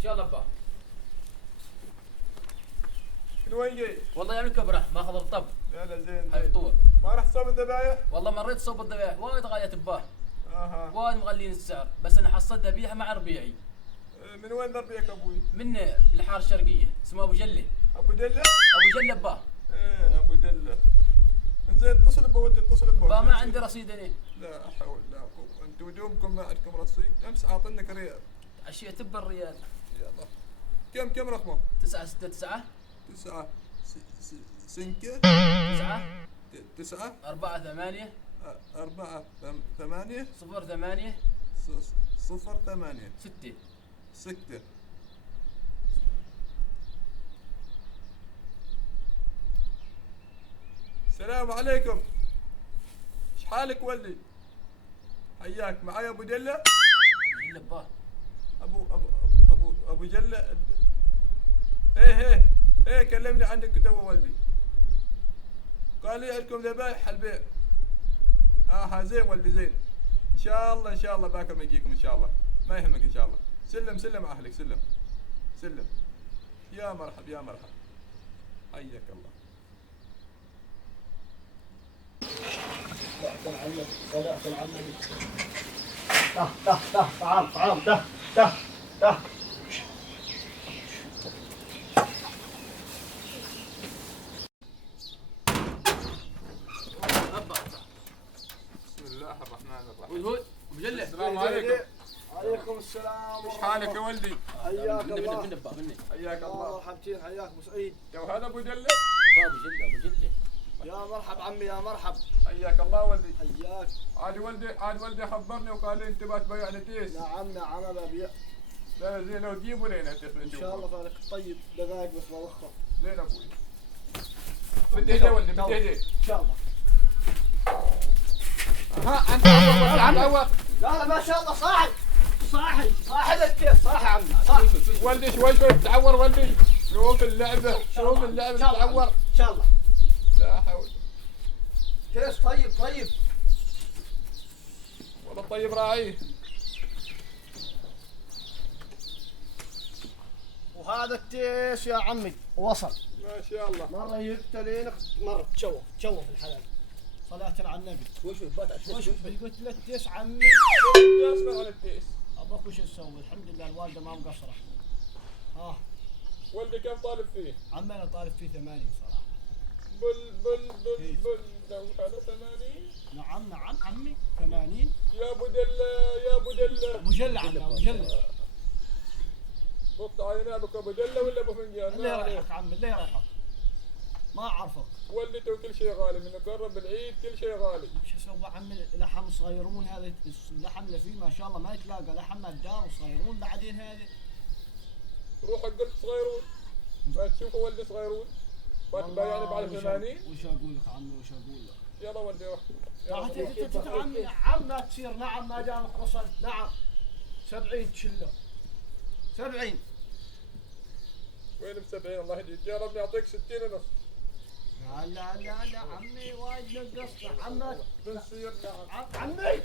ان شاء الله ابا. من وين جاي؟ والله يا الكبره ماخذ الطب. يلا زين هاي فطور. ما رحت صوب الذبايح؟ والله مريت صوب الذبائح وايد غاية اباه. اها. وايد مغلين السعر، بس انا حصلت ذبيحه مع ربيعي. من وين ذبيحك ابوي؟ من الحاره الشرقيه اسمه ابو جله. ابو دله؟ ابو جله اباه. ايه ابو دله. انزين اتصل بولدي اتصل بولدي. ما عندي رصيد انا. لا حول لا قوه، انتم وجوبكم ما عندكم رصيد، امس عاطنك ريال. عشيت بالريال. يلا. كم رقمه؟ 969 9 سنكه 9 9 4 8 4 8 0 8 0 8 6. 6. السلام عليكم. ايش حالك ولدي؟ حياك. معايا ابو جله؟ جله اباه. ابو جله. ايه كلمني عنك تو ولدي. قال لي عندكم ذبايح البيع. زين ولدي زين. ان شاء الله باكر يجيكم ان شاء الله. ما يهمك ان شاء الله. سلم على اهلك. سلم. يا مرحب يا مرحب. حياك الله. تعال ده ابا. بسم الله الرحمن الرحيم. ود ابو جله. السلام عليكم. عليكم السلام. ايش حالك يا ولدي؟ حياك الله. من ابا مني. حياك الله. مرحبتين، حياك ابو سعيد. تو هذا ابو جله؟ ابو جله. يا مرحب عمي يا مرحب. حياك الله ولدي. حياك. عاد ولدي خبرني وقال لي انت بتبيع نتيس. نعم ببيع. لا زين لو تجيبوا لنا ان شاء الله فالك طيب دقائق بس بوخر. زين ابوي. بدي هدي ولدي بدي هدي. ان شاء الله. انت عور. لا ما شاء الله صاحي للكيف صاحي عمي صاحي. ولدي شوي تتعور ولدي. شوف اللعبه تتعور. ان شاء الله. لا حول. كيف طيب. والله طيب راعيه. وهذا التيس يا عمي وصل. ما شاء الله. مرة يقتلينك مرة تشوف الحلال. صلاة على النبي. وش بات قلت له التيس عمي. يصبر على التيس. ابوك وش تسوي؟ الحمد لله الوالدة ما مقصرة. ولدي كم طالب فيه؟ عمي انا طالب فيه 80 صراحة. بل لو هذا 80. نعم عمي 80. يا ابو دله. ابو جلة عمي ابو جلة. بط عينابك ابو دله ولا ابو فنجان؟ اللي يريحك عمي اللي يريحك. ما اعرفك. ولدته كل شيء غالي، من قرب العيد كل شيء غالي. شو اسوي عمي؟ لحم صغيرون هذا اللحم اللي فيه ما شاء الله ما يتلاقى، لحم نجار وصغيرون بعدين هذه. روح قلت صغيرون. ما تشوفوا ولدي صغيرون. بتبايعني بعد 80. وش اقول لك عمي وش اقول لك؟ يلا ولدي روح. عمي نعم ما تصير نعم ما دامك وصلت نعم. 70 تشله 70. وين ب 70 الله يهديك يا رب يعطيك 60 ونص. لا عمي وايد نقصت عمي. بنصير نعم. عمي